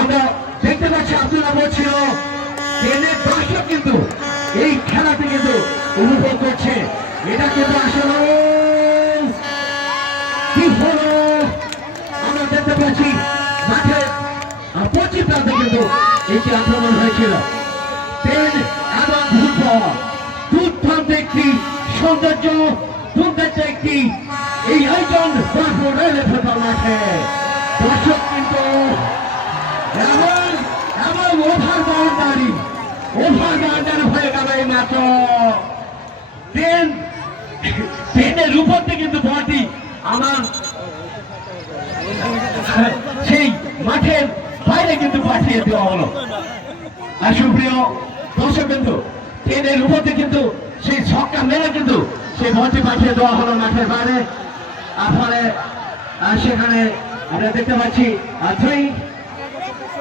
আমরা দেখতে পাচ্ছি আব্দুল্লাহ বলছিল ট্রেনের দর্শক কিন্তু এই খেলাটি কিন্তু উপভোগ করছে। এটা কিন্তু আসলে কি হলো? আমরা দেখতে পাচ্ছি মাঠে পশ্চিম প্রান্তে কিন্তু একটি আক্রমণ হয়েছিল। ট্রেন এবং ফুটবল দুর্দান্ত একটি সৌন্দর্য, দুর্দান্ত একটি এই আয়োজন ফুটবল মাঠে। দর্শক কিন্তু হয়ে কিন্তু বলটি আমার সেই মাঠের বাইরে কিন্তু পাঠিয়ে দেওয়া হলো। আর সুপ্রিয় দর্শক বিন্দু ট্রেনের উপরতে কিন্তু সেই ছক্কা মেরে কিন্তু সেই বলটি পাঠিয়ে দেওয়া হলো মাঠের বাইরে। আর ফলে সেখানে আমরা দেখতে পাচ্ছি থ্রি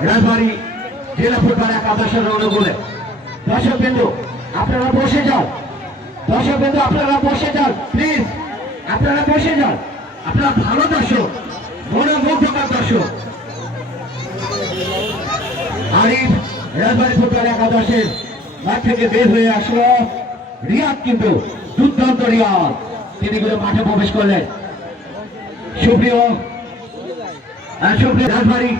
রাজবাড়ি জেলা ফুটবল একাদশের অনুকূলে। দর্শক বিন্দু আপনারা বসে যান দর্শক বন্ধু, আপনারা বসে যান প্লিজ আপনারা বসে যান। আপনারা ভালো দর্শক, মনোমুগ্ধকর দর্শক। আরিফ রাজবাড়ি ফুটবল একাদশের মাঠ থেকে বের হয়ে আসলো। রিয়াদ কিন্তু দুর্দান্ত রিয়াদ। তিনি কিন্তু মাঠে প্রবেশ করলেন। সুপ্রিয় সুপ্রিয় রাজবাড়ি